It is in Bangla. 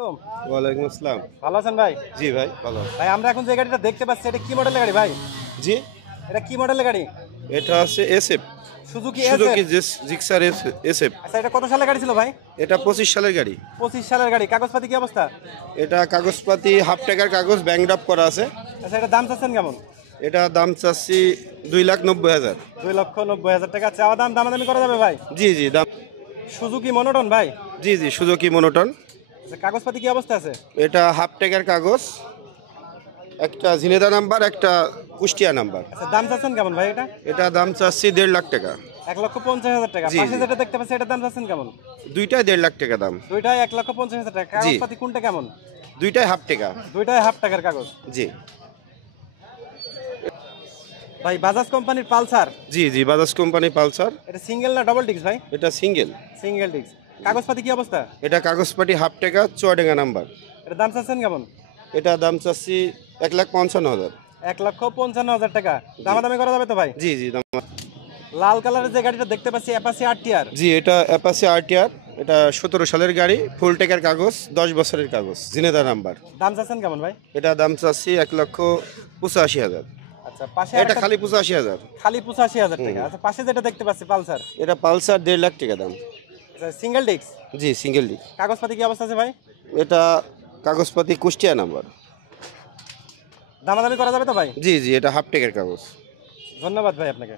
আলাইকুম। ওয়ালাইকুম আসসালাম। ভালো আছেন ভাই? জি ভাই ভালো। ভাই আমরা এখন যে গাড়িটা দেখতে পাচ্ছি এটা কি মডেলের গাড়ি ভাই? জি, এটা কি মডেলের গাড়ি? এটা আছে SF, Suzuki Suzuki SF. Gixxer SF. আচ্ছা এটা কত সালের গাড়ি ছিল ভাই? এটা 25 সালের গাড়ি। 25 সালের গাড়ি। কাগজপাতি কি অবস্থা? এটা কাগজপাতি হাফ টাকার কাগজ ব্যাংক ড্রাফট করা আছে। আচ্ছা এটা দাম চাচ্ছেন কেমন? এটা দাম চাচ্ছি 2,90,000। 2,90,000 টাকা চাওয়া দাম, দামাদামি করা যাবে ভাই? জি জি দাম। সুজুকি মনোটন ভাই। জি জি সুজুকি মনোটন। আচ্ছা কাগজপাতি কি অবস্থা আছে? এটা হাফ টাকার কাগজ, একটা ঝিনেদা নাম্বার, একটা কুষ্টিয়া নাম্বার। আচ্ছা দাম চাচ্ছেন কেমন ভাই এটা? এটা দাম চাচ্ছি 1.5 লাখ টাকা। 1,50,000 টাকা। জি, পাশে জি। যেটা দেখতে পাচ্ছি এটার দাম চাচ্ছেন কেমন? দুইটাই 1.5 লাখ টাকা দাম। দুইটাই 1,50,000 টাকা। কাগজপাতি কোনটা কেমন? দুইটাই হাফ টাকা। দুইটাই হাফ টাকার কাগজ। জি ভাই বাজাজ কোম্পানির পালসার। জি জি বাজাজ কোম্পানি পালসার। এটা সিঙ্গেল না ডবল ডিস্ক ভাই? এটা সিঙ্গেল। Single disc. কাগজপাতি কি অবস্থা? এটা কাগজপাটি হাফ টাকা, চুয়াডাঙ্গা নাম্বার। এটা দাম চাচ্ছেন কেমন? এটা দাম চাচ্ছি 1,55,000। 1,55,000 টাকা। দামাদামি করা যাবে তো ভাই? জি জি দাম। লাল কালারের যে গাড়িটা দেখতে পাচ্ছি অ্যাপাচি আরটিআর। জি এটা অ্যাপাচি আরটিআর। এটা 17 সালের গাড়ি, ফুল টাকার কাগজ, 10 বছরের কাগজ, জিনেদা নাম্বার। দাম চাচ্ছেন কেমন ভাই? এটা দাম চাচ্ছি 1,85,000। আচ্ছা পাশে এটা খালি 85,000। খালি 85,000 টাকা। আচ্ছা পাশে যেটা দেখতে পাচ্ছি পালসার। এটা পালসার 1.5 লাখ টাকা দাম। আচ্ছা সিঙ্গেল ডিস্ক। জি সিঙ্গেল ডিক। কাগজপাতি কি অবস্থা আছে ভাই? এটা কাগজপাতি কুষ্টিয়া নাম্বার। দামাদামি করা যাবে তো ভাই? জি জি এটা হাফ টাকার কাগজ। ধন্যবাদ ভাই আপনাকে।